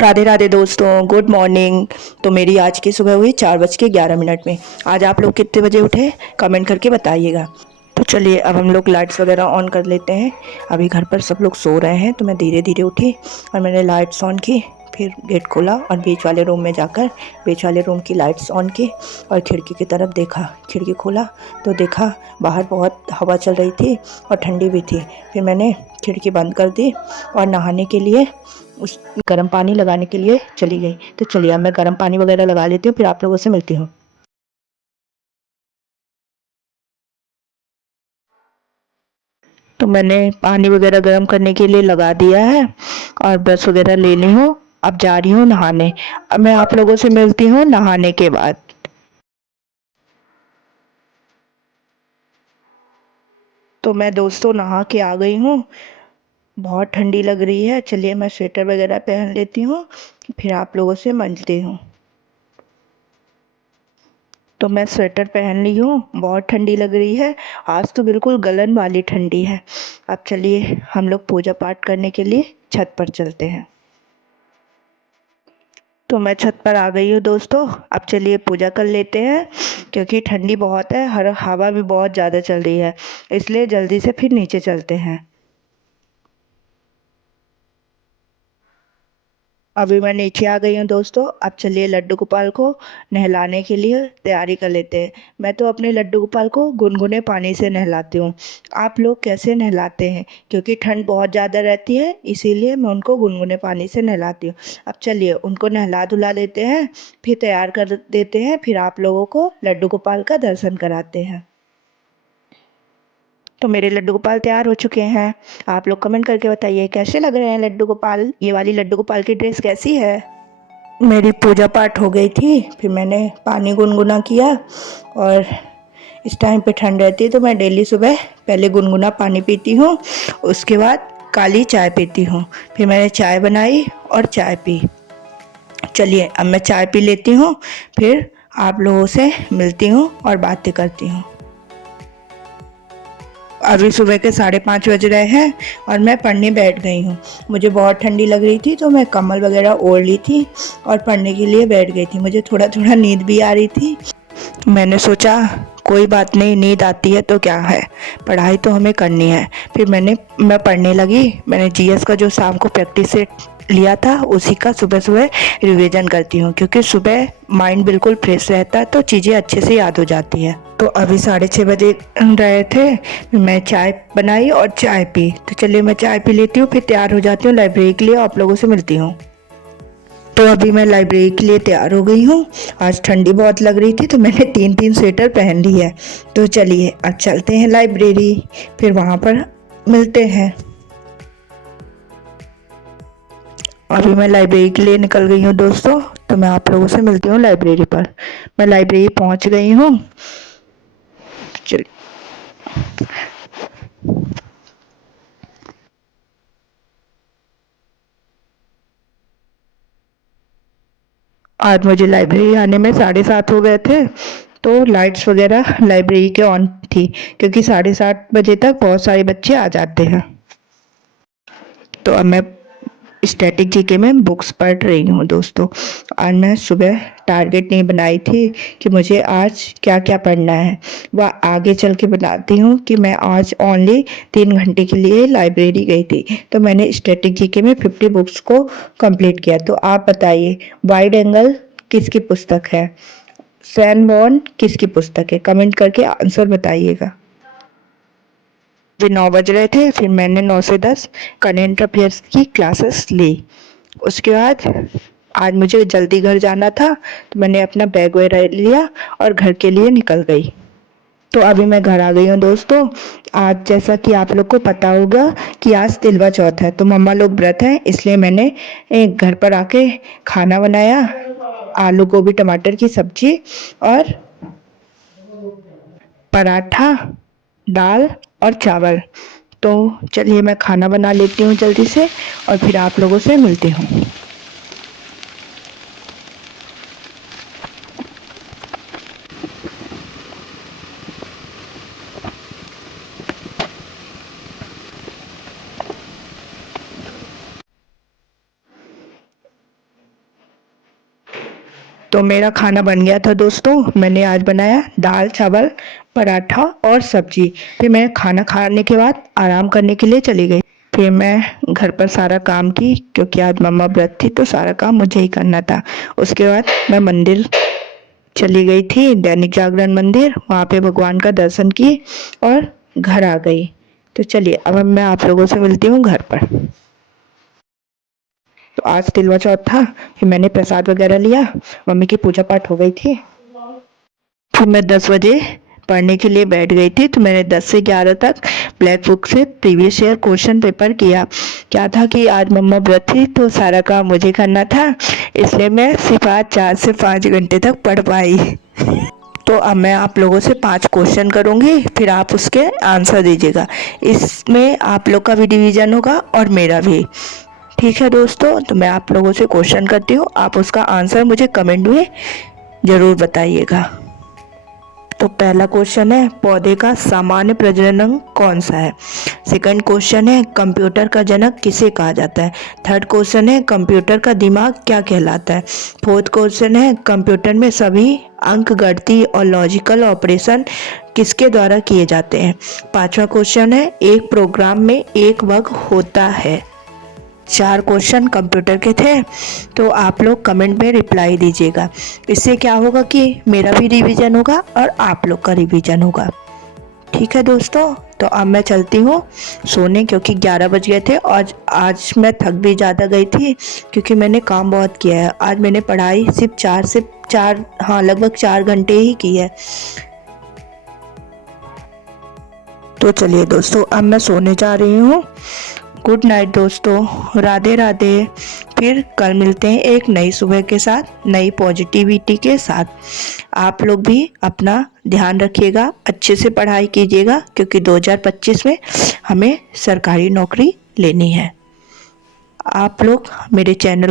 राधे राधे दोस्तों, good morning. तो मेरी आज की सुबह हुई 4:11 में। आज आप लोग कितने बजे उठे, कमेंट करके बताइएगा। तो चलिए अब हम लोग लाइट्स वगैरह ऑन कर लेते हैं। अभी घर पर सब लोग सो रहे हैं तो मैं धीरे धीरे उठी और मैंने लाइट्स ऑन की। फिर गेट खोला और बीच वाले रूम में जाकर बीच वाले रूम की लाइट्स ऑन की और खिड़की की तरफ देखा। खिड़की खोला तो देखा बाहर बहुत हवा चल रही थी और ठंडी भी थी। फिर मैंने खिड़की बंद कर दी और नहाने के लिए उस गर्म पानी लगाने के लिए चली गई। तो चलिए अब मैं गर्म पानी वगैरह लगा लेती हूँ, फिर आप लोगों से मिलती हूँ। तो मैंने पानी वगैरह गर्म करने के लिए लगा दिया है और ब्रश वगैरह ले ली हूँ। अब जा रही हूँ नहाने। अब मैं आप लोगों से मिलती हूँ नहाने के बाद। तो मैं दोस्तों नहा के आ गई हूँ। बहुत ठंडी लग रही है। चलिए मैं स्वेटर वगैरह पहन लेती हूँ, फिर आप लोगों से मिलती हूँ। तो मैं स्वेटर पहन ली हूँ, बहुत ठंडी लग रही है। आज तो बिल्कुल गलन वाली ठंडी है। अब चलिए हम लोग पूजा पाठ करने के लिए छत पर चलते हैं। तो मैं छत पर आ गई हूँ दोस्तों। अब चलिए पूजा कर लेते हैं, क्योंकि ठंडी बहुत है, हर हवा भी बहुत ज़्यादा चल रही है, इसलिए जल्दी से फिर नीचे चलते हैं। अभी मैं नीचे आ गई हूँ दोस्तों। अब चलिए लड्डू गोपाल को नहलाने के लिए तैयारी कर लेते हैं। मैं तो अपने लड्डू गोपाल को गुनगुने पानी से नहलाती हूँ। आप लोग कैसे नहलाते हैं? क्योंकि ठंड बहुत ज़्यादा रहती है, इसीलिए मैं उनको गुनगुने पानी से नहलाती हूँ। अब चलिए उनको नहला धुला देते हैं, फिर तैयार कर देते हैं, फिर आप लोगों को लड्डू गोपाल का दर्शन कराते हैं। तो मेरे लड्डू गोपाल तैयार हो चुके हैं। आप लोग कमेंट करके बताइए कैसे लग रहे हैं लड्डू गोपाल। ये वाली लड्डू गोपाल की ड्रेस कैसी है? मेरी पूजा पाठ हो गई थी, फिर मैंने पानी गुनगुना किया। और इस टाइम पे ठंड रहती है तो मैं डेली सुबह पहले गुनगुना पानी पीती हूँ, उसके बाद काली चाय पीती हूँ। फिर मैंने चाय बनाई और चाय पी। चलिए अब मैं चाय पी लेती हूँ, फिर आप लोगों से मिलती हूँ और बातें करती हूँ। अभी सुबह के 5:30 बज रहे हैं और मैं पढ़ने बैठ गई हूँ। मुझे बहुत ठंडी लग रही थी तो मैं कम्बल वगैरह ओढ़ ली थी और पढ़ने के लिए बैठ गई थी। मुझे थोड़ा थोड़ा नींद भी आ रही थी। मैंने सोचा कोई बात नहीं, नींद आती है तो क्या है, पढ़ाई तो हमें करनी है। फिर मैं पढ़ने लगी। मैंने जीएस का जो शाम को प्रैक्टिस सेट लिया था उसी का सुबह सुबह रिवीजन करती हूँ, क्योंकि सुबह माइंड बिल्कुल फ्रेश रहता है तो चीज़ें अच्छे से याद हो जाती हैं। तो अभी 6:30 बजे रहे थे। मैं चाय बनाई और चाय पी। तो चलिए मैं चाय पी लेती हूँ, फिर तैयार हो जाती हूँ लाइब्रेरी के लिए, आप लोगों से मिलती हूँ। तो अभी मैं लाइब्रेरी के लिए तैयार हो गई हूँ। आज ठंडी बहुत लग रही थी तो मैंने 3-3 स्वेटर पहन ली है। तो चलिए अब चलते हैं लाइब्रेरी, फिर वहाँ पर मिलते हैं। अभी मैं लाइब्रेरी के लिए निकल गई हूँ दोस्तों। तो मैं आप लोगों से मिलती हूँ लाइब्रेरी पर। मैं लाइब्रेरी पहुँच गई हूँ। चलिए आज मुझे लाइब्रेरी आने में 7:30 हो गए थे। तो लाइट्स वगैरह लाइब्रेरी के ऑन थी, क्योंकि 7:30 बजे तक बहुत सारे बच्चे आ जाते हैं। तो अब मैं स्टैटिक जीके में बुक्स पढ़ रही हूँ दोस्तों। आज मैं सुबह टारगेट नहीं बनाई थी कि मुझे आज क्या क्या पढ़ना है, वह आगे चल के बनाती हूँ कि मैं आज ओनली 3 घंटे के लिए लाइब्रेरी गई थी। तो मैंने स्टैटिक जीके में 50 बुक्स को कंप्लीट किया। तो आप बताइए वाइड एंगल किसकी पुस्तक है, सैनबॉर्न किसकी पुस्तक है? कमेंट करके आंसर बताइएगा। अभी 9 बज रहे थे, फिर मैंने 9 से 10 करेंट अफेयर्स की क्लासेस ली। उसके बाद आज मुझे जल्दी घर जाना था तो मैंने अपना बैग वगैरह लिया और घर के लिए निकल गई। तो अभी मैं घर आ गई हूँ दोस्तों। आज जैसा कि आप लोग को पता होगा कि आज तिलवा चौथ है, तो मम्मा लोग व्रत हैं, इसलिए मैंने एक घर पर आके खाना बनाया, आलू गोभी टमाटर की सब्जी और पराठा, दाल और चावल। तो चलिए मैं खाना बना लेती हूँ जल्दी से और फिर आप लोगों से मिलती हूँ। तो मेरा खाना बन गया था दोस्तों। मैंने आज बनाया दाल चावल पराठा और सब्जी। फिर मैं खाना खाने के बाद आराम करने के लिए चली गई। फिर मैं घर पर सारा काम की, क्योंकि आज मम्मा व्रत थी तो सारा काम मुझे ही करना था। उसके बाद मैं मंदिर चली गई थी, दैनिक जागरण मंदिर। वहाँ पे भगवान का दर्शन किए और घर आ गई। तो चलिए अब मैं आप लोगों से मिलती हूँ घर पर। तो आज तिलवा चौथ था, फिर मैंने प्रसाद वगैरह लिया, मम्मी की पूजा पाठ हो गई थी। फिर मैं 10 बजे पढ़ने के लिए बैठ गई थी। तो मैंने 10 से 11 तक ब्लैक बुक से प्रीवियस ईयर क्वेश्चन पेपर किया। क्या था कि आज मम्मा व्रत थी तो सारा काम मुझे करना था, इसलिए मैं सिर्फ आज 4 से 5 घंटे तक पढ़ पाई। तो अब मैं आप लोगों से 5 क्वेश्चन करूँगी, फिर आप उसके आंसर दीजिएगा। इसमें आप लोग का भी डिवीज़न होगा और मेरा भी। ठीक है दोस्तों, तो मैं आप लोगों से क्वेश्चन करती हूँ, आप उसका आंसर मुझे कमेंट में ज़रूर बताइएगा। तो पहला क्वेश्चन है, पौधे का सामान्य प्रजनन अंग कौन सा है। सेकंड क्वेश्चन है, कंप्यूटर का जनक किसे कहा जाता है। थर्ड क्वेश्चन है, कंप्यूटर का दिमाग क्या कहलाता है। फोर्थ क्वेश्चन है, कंप्यूटर में सभी अंकगणितीय और लॉजिकल ऑपरेशन किसके द्वारा किए जाते हैं। पांचवा क्वेश्चन है, एक प्रोग्राम में एक वर्ग होता है। 4 क्वेश्चन कंप्यूटर के थे, तो आप लोग कमेंट में रिप्लाई दीजिएगा। इससे क्या होगा कि मेरा भी रिवीजन होगा और आप लोग का रिवीजन होगा। ठीक है दोस्तों, तो अब मैं चलती हूँ सोने, क्योंकि 11 बज गए थे और आज मैं थक भी ज़्यादा गई थी, क्योंकि मैंने काम बहुत किया है। आज मैंने पढ़ाई सिर्फ 4 लगभग 4 घंटे ही की है। तो चलिए दोस्तों, अब मैं सोने जा रही हूँ। गुड नाइट दोस्तों, राधे राधे। फिर कल मिलते हैं एक नई सुबह के साथ, नई पॉजिटिविटी के साथ। आप लोग भी अपना ध्यान रखिएगा, अच्छे से पढ़ाई कीजिएगा, क्योंकि 2025 में हमें सरकारी नौकरी लेनी है। आप लोग मेरे चैनल